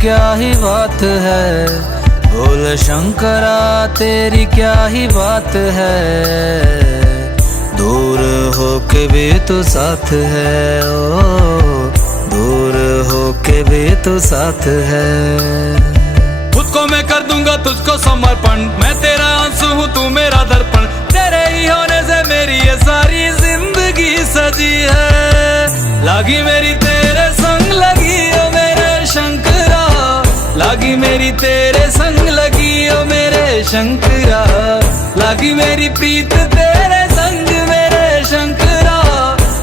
क्या ही बात है, बोल शंकरा तेरी क्या ही बात है, दूर होके भी तो साथ है, ओ दूर होके भी तो साथ है। खुद को मैं कर दूंगा तुझको समर्पण, मैं तेरा आंसू हूँ तू मेरा दर्पण, तेरे ही होने से मेरी ये सारी जिंदगी सजी है। लागी मेरी तेरे संग लगी ओ मेरे शंकरा, लागी मेरी तेरे संग लगी ओ मेरे शंकरा, लागी मेरी प्रीत तेरे संग मेरे शंकरा,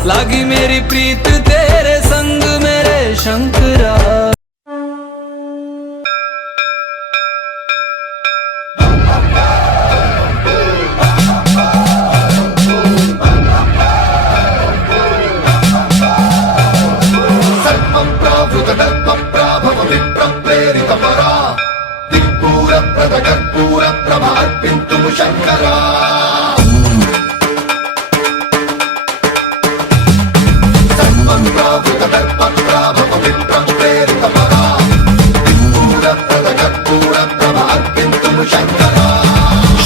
लागी मेरी प्रीत तेरे संग मेरे शंकरा। शंकरा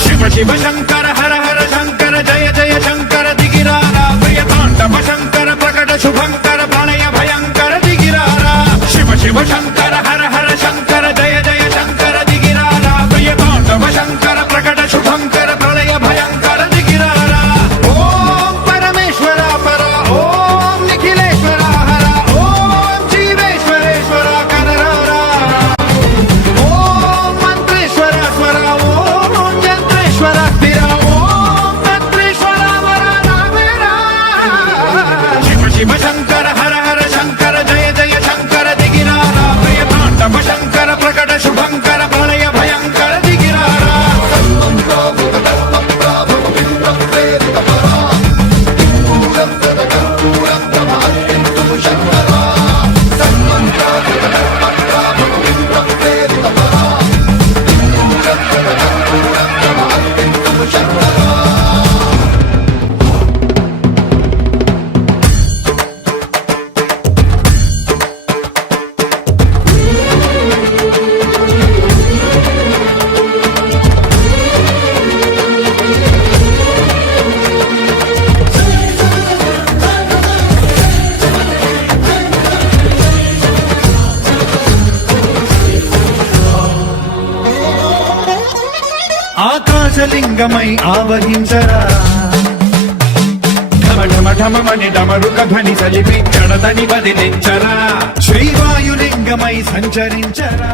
शिव शिव शंकर हर हर शंकर जय जय शंकर दिगिरारा, प्रिय तांडव शंकर प्रकट शुभंकर प्रणय भयंकर दिगिरारा। शिव शिव शंकर हर हर शंकर जय जय शंकर दिगिरारा, प्रिय तांडव शंकर प्रकट शुभंकर प्रणय भयंकर दिगिरारा। ओम परमेश्वरा परा, ओम निखिलेश्वरा हरा, ओम जीवेश्वरेश्वरा कनरारा, ओम मंत्रेश्वरा स्वरा, ओम यंत्रेश्वरा स्थिरा, ओम तंत्रेश्वरा वरा नामेरा। शिव शिव शंकर हर हर शंकर जय जय शंकर दिगिरारा, प्रिय तांडव शंकर प्रकट शुभंकर प्रणय भयंकर दिगिरारा। ఆకాశలింగమై ఆవహించరా, ఢమ ఢమ ఢమమని డమరుక ధ్వని సలిపి జడదని వదిలించరా, శ్రీవాయులింగమై సంచరించరా।